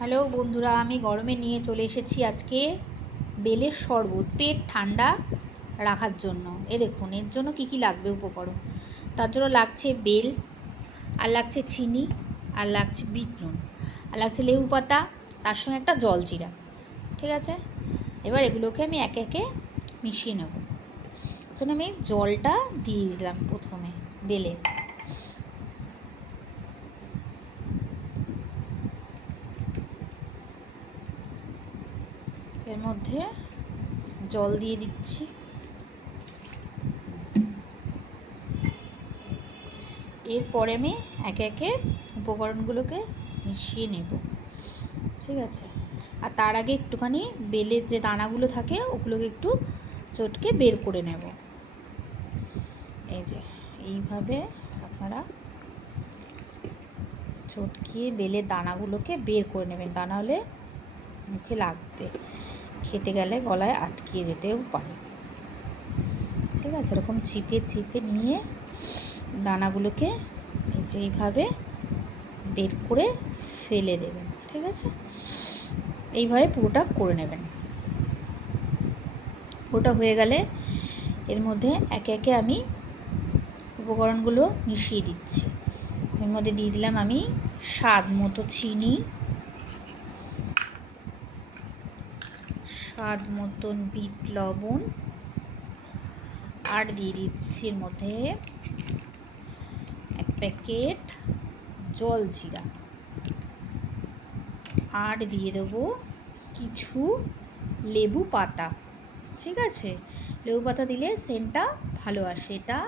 Hello বন্ধুরা, আমি গরমে নিয়ে চলে এসেছি আজকে বেলের শরবত পেট ঠান্ডা রাখার জন্য। দেখুন এর জন্য কি কি লাগবে উপকরণ। তার জন্য লাগছে বেল, আর লাগছে চিনি, আর লাগছে বিট নুন, আর লাগছে লেবু পাতা, তার সঙ্গে একটা জলজিরা। ঠিক আছে, এবার এগুলোকে আমি একে একে মিশিয়ে নেব। জন্য আমি জলটা দিয়ে দিলাম প্রথমে বেলে। এর মধ্যে জল দিয়ে দিচ্ছি। এরপরে আমি একে একে উপকরণগুলোকে মিশিয়ে নেব। ঠিক আছে, আর তার আগে একটুখানি বেলের যে দানাগুলো থাকে ওগুলোকে একটু চটকে বের করে নেব। এই যে এইভাবে আপনারা চটকিয়ে বেলের দানাগুলোকে বের করে নেবেন, তা নাহলে মুখে লাগবে, খেতে গেলে গলায় আটকিয়ে যেতেও পারে। ঠিক আছে, এরকম চিপে চিপে নিয়ে দানাগুলোকে এই যে এইভাবে বের করে ফেলে দেবেন। ঠিক আছে, এইভাবে পুরোটা করে নেবেন। পুরোটা হয়ে গেলে এর মধ্যে একে একে আমি উপকরণগুলো মিশিয়ে দিচ্ছি। এর মধ্যে দিয়ে দিলাম আমি স্বাদ মতো চিনি, স্বাদ মতন বিট লবণ, আর দিয়ে দিচ্ছি এর মধ্যে এক প্যাকেট জলজিরা, আর দিয়ে দেবো কিছু লেবু পাতা। ঠিক আছে, লেবু পাতা দিলে সেন্টটা ভালো আসে, এটা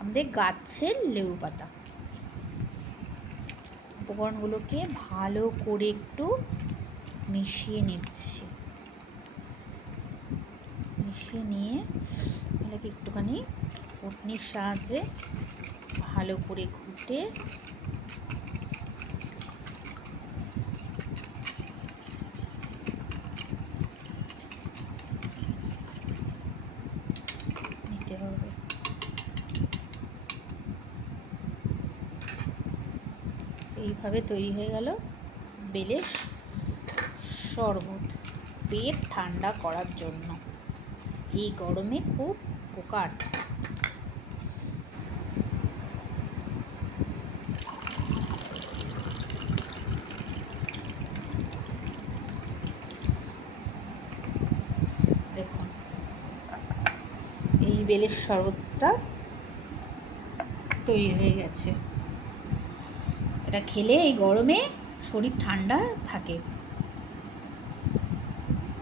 আমাদের গাছের লেবু পাতা। উপকরণগুলোকে ভালো করে একটু মিশিয়ে নিচ্ছি। মিশিয়ে নিয়ে এটাকে একটুখানি ঘুটনির সাহায্যে ভালো করে ঘুটে নিতে হবে। এইভাবে তৈরি হয়ে গেল বেলের শরবত পেট ঠান্ডা করার জন্য। এই গরমে খুব উপকার। দেখুন এই বেলের শরবতটা তৈরি হয়ে গেছে। এটা খেলে এই গরমে শরীর ঠান্ডা থাকে।